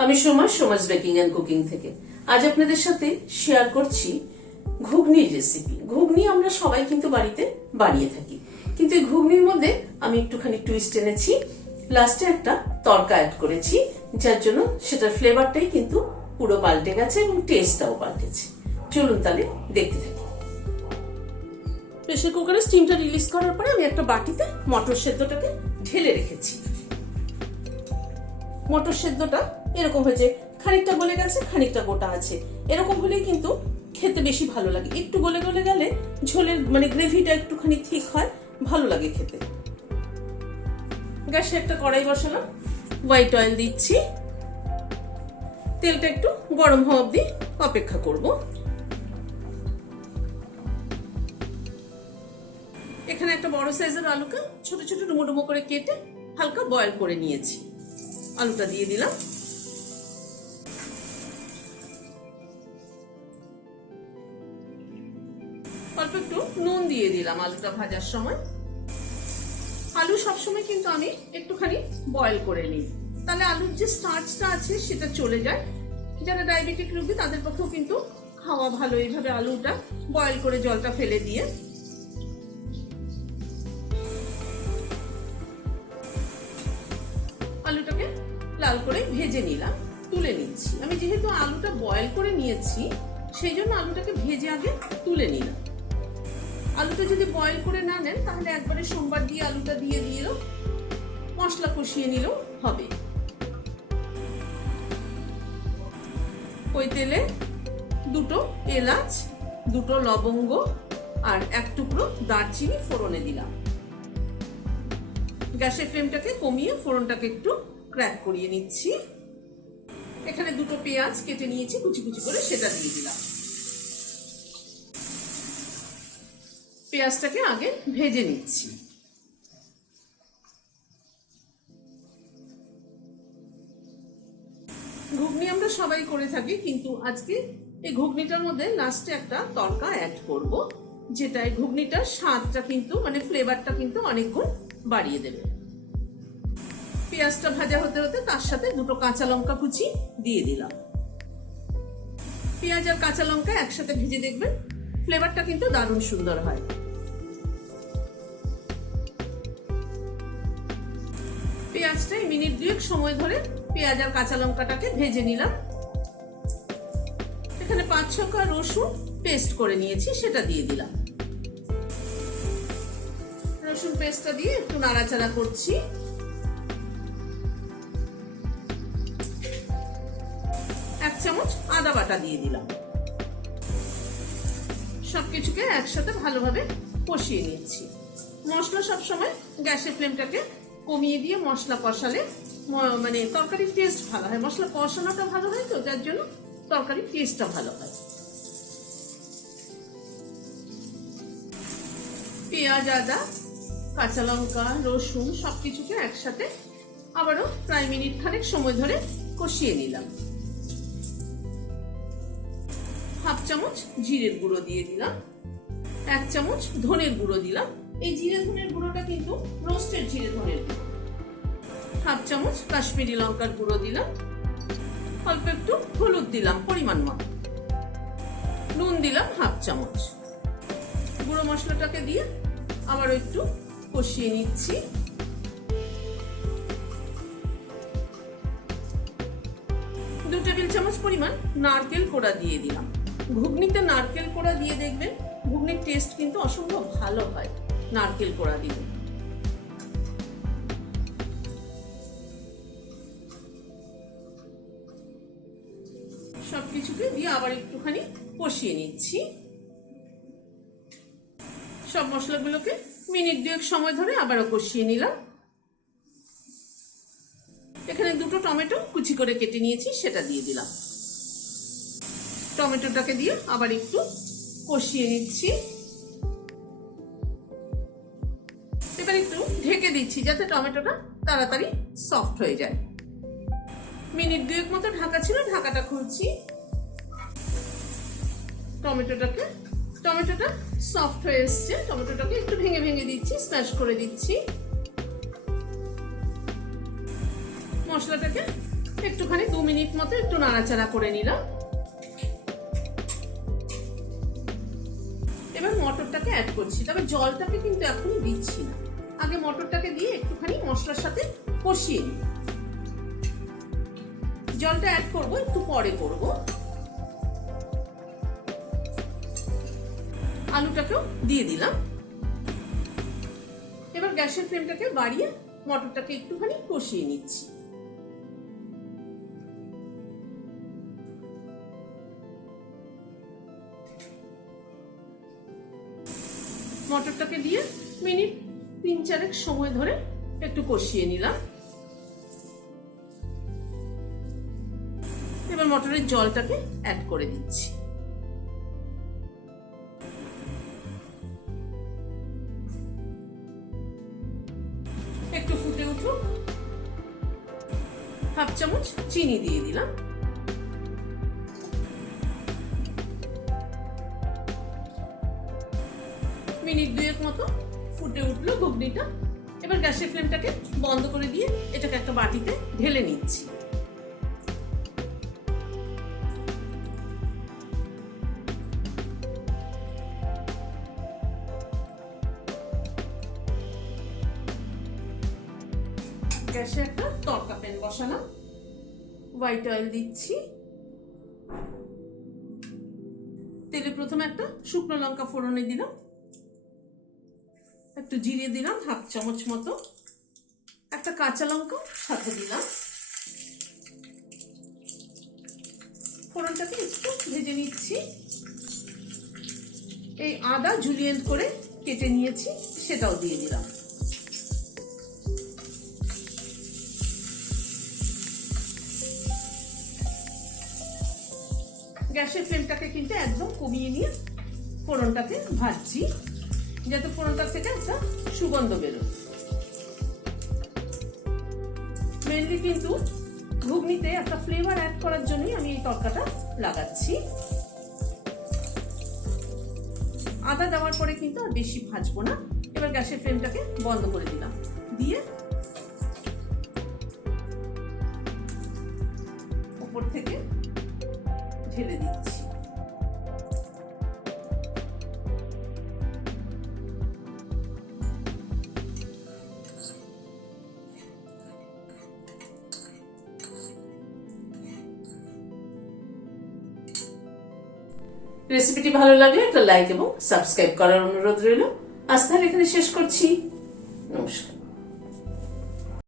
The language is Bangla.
আমি সোমাজ বেকিং এন্ড কুকিং থেকে আজ আপনাদের সাথে শেয়ার করছি ঘুগনির রেসিপি। ঘুগনি আমরা সবাই কিন্তু বাড়িতে বানিয়ে থাকি, কিন্তু এই ঘুগনির মধ্যে আমি একটুখানি টুইস্ট এনেছি। লাস্টে একটা তড়কা অ্যাড করেছি, যার জন্য সেটার ফ্লেভারটাই কিন্তু পুরো পাল্টে গেছে এবং টেস্টটাও পাল্টেছে। চলুন তাহলে দেখতে থাকি। প্রেসার কুকারে স্টিমটা রিলিজ করার পরে আমি একটা বাটিতে মটর সেদ্ধটাকে ঢেলে রেখেছি। মটর সেদ্ধটা এরকম হয়েছে, খানিকটা গলে গেছে খানিকটা গোটা আছে। এরকম হলেই কিন্তু খেতে বেশি ভালো লাগে। একটু গলে গলে গেলে ঝোলের গ্রেভিটা একটুখানি ঠিক হয়, ভালো লাগে খেতে। গ্যাসে একটা কড়াই বসালাম, হোয়াইট অয়েল দিচ্ছি। তেলটা একটু গরম হওয়া অবধি অপেক্ষা করব। এখানে একটা বড় সাইজের আলুকে ছোট ছোট ডুমো ডুমো করে কেটে হালকা বয়েল করে নিয়েছি। আলুটা দিয়ে দিলাম। অল্প একটু নুন দিয়ে দিলাম আলুটা ভাজার সময়। আলু সবসময় কিন্তু আমি একটুখানি বয়েল করে নিই, তাহলে আলুর যে স্টার্চটা আছে সেটা চলে যায়। যারা ডায়াবেটিক রোগী তাদের পক্ষেও কিন্তু খাওয়া ভালো এইভাবে আলুটা বয়েল করে জলটা ফেলে দিয়ে। আলুটাকে লাল করে ভেজে নিলাম, তুলে নিচ্ছি। আমি যেহেতু আলুটা বয়েল করে নিয়েছি সেই জন্য আলুটাকে ভেজে আগে তুলে নিলাম। আলুটা যদি বয়েল করে না নেন তাহলে একবারে সোমবার দিয়ে আলুটা দিয়ে দিলেও মশলা কষিয়ে নিলেও হবে। ওই তেলে দুটো এলাচ, দুটো লবঙ্গ আর এক টুকরো দারচিনি ফোড়নে দিলাম। গ্যাসের ফ্লেমটাকে কমিয়ে ফোড়নটাকে একটু ক্র্যাক করিয়ে নিচ্ছি। এখানে দুটো পেঁয়াজ কেটে নিয়েছি কুচি কুচি করে, সেটা দিয়ে দিলাম। পেঁয়াজটাকে আগে ভেজে নিচ্ছি। ঘুগনি আমরা সবাই করে থাকি, কিন্তু আজকে এই ঘুগনিটার মধ্যে লাস্টে একটা তড়কা অ্যাড করব, যেটা এই ঘুগনিটার স্বাদটা কিন্তু ফ্লেভারটা কিন্তু অনেক গুণ বাড়িয়ে দেবে। পেঁয়াজটা ভাজা হতে হতে তার সাথে দুটো কাঁচা লঙ্কা কুচি দিয়ে দিলাম। পেঁয়াজ আর কাঁচা লঙ্কা একসাথে ভেজে দেখবেন, ফ্লেভারটা কিন্তু দারুণ সুন্দর হয়। পেঁয়াজটাই মিনিট দুয়েক সময় ধরে পেঁয়াজ আর কাঁচা লঙ্কাটাকে ভেজে নিলাম। এখানে 5-6 কোয়া রসুন পেস্ট করে নিয়েছি, সেটা দিয়ে দিলাম। রসুন পেস্টটা দিয়ে একটু নাড়াচাড়া করছি। এক চামচ আদা বাটা দিয়ে দিলাম। সবকিছুকে একসাথে ভালোভাবে কষিয়ে নিচ্ছি। মশলা সবসময় গ্যাসের ফ্লেমটাকে কমিয়ে দিয়ে মশলা কষালে তরকারির টেস্ট ভালো হয়। মশলা কষানোটা ভালো হয় তো, যার জন্য তরকারির টেস্টটা ভালো হয়। পেঁয়াজ, আদা, কাঁচা লঙ্কা, রসুন সবকিছুকে একসাথে আবারও প্রায় মিনিট খানেক সময় ধরে কষিয়ে নিলাম। হাফ চামচ জিরের গুঁড়ো দিয়ে দিলাম, 1 চামচ ধনের গুঁড়ো দিলাম। এই জিরে ধনের গুঁড়োটা কিন্তু রোস্টেড জিরে ধনের গুঁড়ো। হাফ চামচ কাশ্মীরি লঙ্কার গুঁড়ো দিলাম। অল্প একটু হলুদ দিলাম পরিমাণ মতো। নুন দিলাম হাফ চামচ। গুঁড়ো মশলাটাকে দিয়ে আবার একটু কষিয়ে নিচ্ছি। 2 টেবিল চামচ পরিমাণ নারকেল কোড়া দিয়ে দিলাম। ঘুগনিতে নারকেল কোড়া দিয়ে দেখবেন ঘুগনির টেস্ট কিন্তু অসম্ভব ভালো হয় নারকেল কোড়া দিলে। সবকিছুকে দিয়ে আবার একটুখানি কষিয়ে নিচ্ছি। সব মশলাগুলোকে মিনিট দুয়েক সময় ধরে আবারও কষিয়ে নিলাম। এখানে দুটো টমেটো কুচি করে কেটে নিয়েছি, সেটা দিয়ে দিলাম। টমেটোটাকে দিয়ে আবার একটু কষিয়ে নিচ্ছি। এবার একটু ঢেকে দিচ্ছি যাতে টমেটোটা তাড়াতাড়ি সফট হয়ে যায়। মিনিট দুয়েক মতো ঢাকা ছিল, ঢাকাটা খুলছি। টমেটোটা সফট হয়ে এসছে। টমেটোটাকে একটু ভেঙে ভেঙে দিচ্ছি, স্ম্যাশ করে দিচ্ছি। মশলাটাকে একটুখানি 2 মিনিট মতো একটু নাড়াচাড়া করে নিলাম। এবার মটরটাকে অ্যাড করছি, তবে জলটাকে কিন্তু এখনই দিচ্ছি না, আগে মটরটাকে দিয়ে একটুখানি মশলার সাথে কষিয়ে নিই। জলটা অ্যাড করব একটু পরে করব। আলুটাকেও দিয়ে দিলাম। এবার গ্যাসের ফ্লেমটাকে বাড়িয়ে মটরটাকে একটুখানি কষিয়ে নিচ্ছি। মটরটাকে দিয়ে মিনিট 3-4 সময় ধরে একটু কষিয়ে নিলাম। এবার মটরের জলটাকে অ্যাড করে দিচ্ছি। একটু ফুটে উঠুক, 1/2 চামচ চিনি দিয়ে দিলাম। মিনিট 2 মতো ফুটে উঠলো ঘুগনিটা। এবার গ্যাসের ফ্লেমটাকে বন্ধ করে দিয়ে এটাকে একটা বাটিতে ঢেলে নিচ্ছি। গ্যাসে একটা তড়কা প্যান বসালাম, হোয়াইট অয়েল দিচ্ছি। তেলে প্রথমে একটা শুকনো লঙ্কা ফোড়নে দিলাম, একটু জিরে দিলাম 1/2 চামচ মতো, একটা কাঁচা লঙ্কা সাথে দিলাম। ফোড়নটাকে একটু ভেজে নিচ্ছি। এই আদা জুলিয়েন্ট করে কেটে নিয়েছি, সেটাও দিয়ে দিলাম। গ্যাসের ফ্লেমটাকে কিন্তু একদম কমিয়ে নিয়ে ফোড়নটাকে ভাজছি, যাতে ফোড়নটা থেকে একটা সুগন্ধ বেরোয়। মেনলি কিন্তু ঘুগনিতে একটা ফ্লেভার অ্যাড করার জন্যই আমি এই তরকাটা লাগাচ্ছি। আদা দেওয়ার পরে কিন্তু আর বেশি ভাজবো না। এবার গ্যাসের ফ্লেমটাকে বন্ধ করে দিলাম, দিয়ে উপর থেকে ঢেলে দিচ্ছি। রেসিপিটি ভালো লাগলে একটা লাইক এবং সাবস্ক্রাইব করার অনুরোধ রইল। আজ তাহলে এখানে শেষ করছি। নমস্কার।